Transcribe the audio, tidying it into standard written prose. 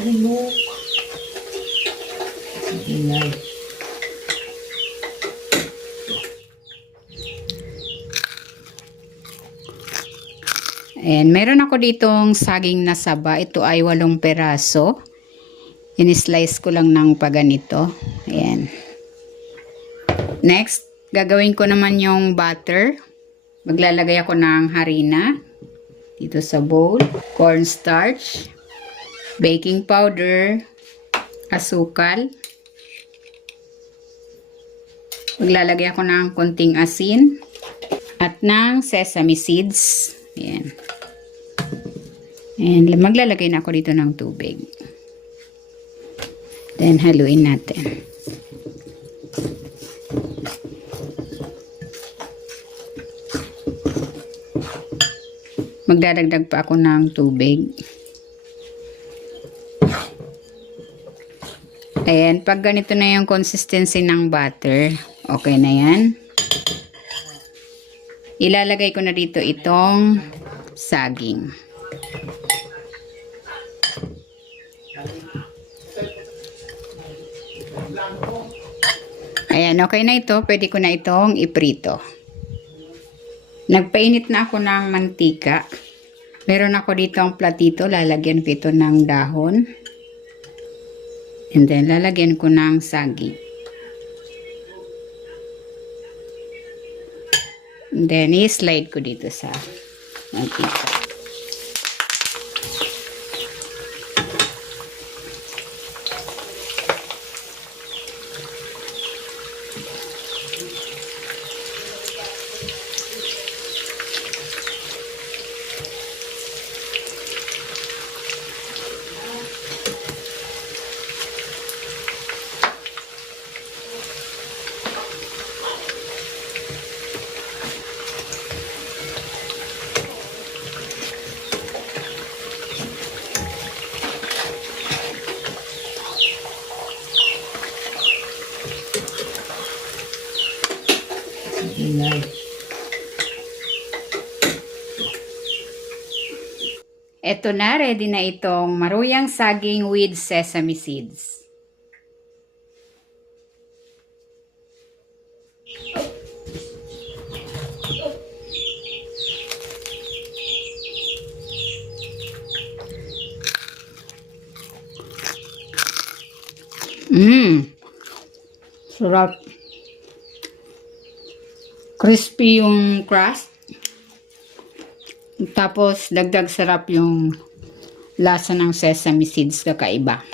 Halok. Ingay. And meron ako ditong saging na saba. Ito ay 8 peraso. In-slice ko lang ng paganito. Ayan. Next, gagawin ko naman yung butter. Maglalagay ako ng harina dito sa bowl, cornstarch, baking powder, asukal. Maglalagay ako ng konting asin at ng sesame seeds. Ayan. And maglalagay na ako dito ng tubig. Then haluin natin. Magdadagdag pa ako ng tubig. Ayan, pag ganito na yung consistency ng butter, okay na yan. Ilalagay ko na dito itong saging. Ayan, okay na ito. Pwede ko na itong iprito. Nagpainit na ako ng mantika. Meron ako dito ang platito. Lalagyan ko ito ng dahon. And then, lalagyan ko ng saging. And then, i-slide ko dito sa mantika. Ingay. Eto na, ready na itong maruyang saging with sesame seeds. Sarap. Crispy yung crust. Tapos, dagdag sarap yung lasa ng sesame seeds, kakaiba.